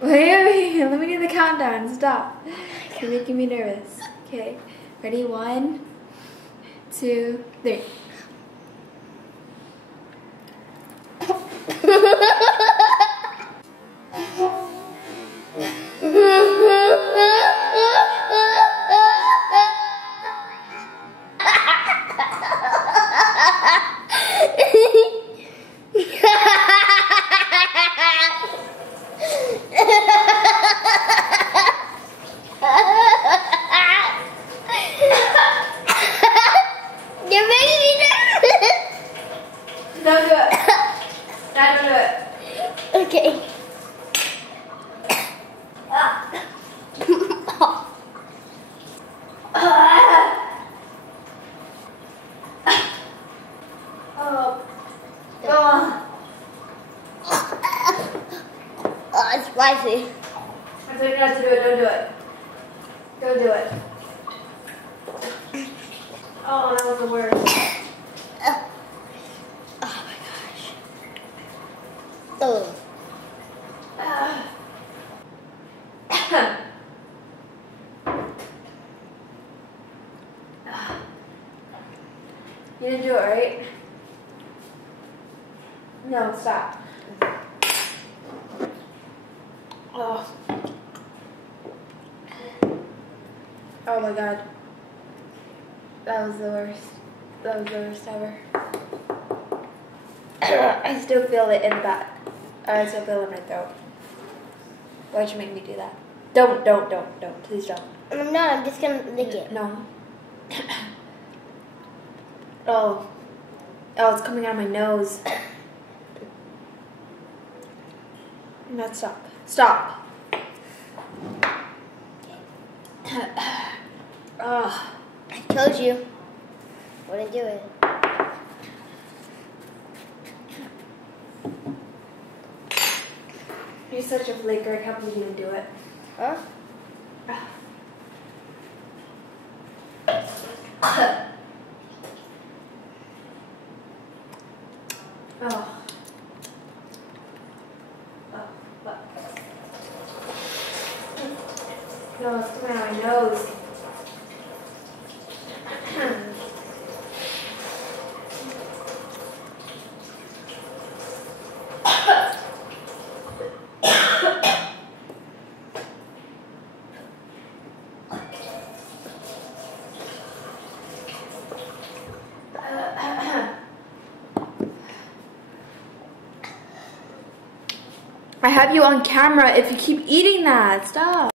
Wait, let me do the countdown. Stop. You're making me nervous. Okay, ready? 1, 2, 3. You're making me nervous. Don't do it. Don't do it. Okay. Oh, it's spicy. I told you not to do it. Don't do it. Don't do it. Oh, that was the worst. Oh my gosh. Oh. You didn't do it, right? No, stop. Oh. Oh my god. That was the worst. That was the worst ever. I still feel it in the back. I still feel it in my throat. Why'd you make me do that? Don't. Please don't. I'm not, I'm just gonna lick it. No. Oh. Oh, it's coming out of my nose. No, stop. Stop. Oh. I told you. Wouldn't do it. You're such a flaker. I can't believe you didn't do it. Huh? Oh. Oh, fuck. No, it's coming out of my nose. I have you on camera if you keep eating that. Stop.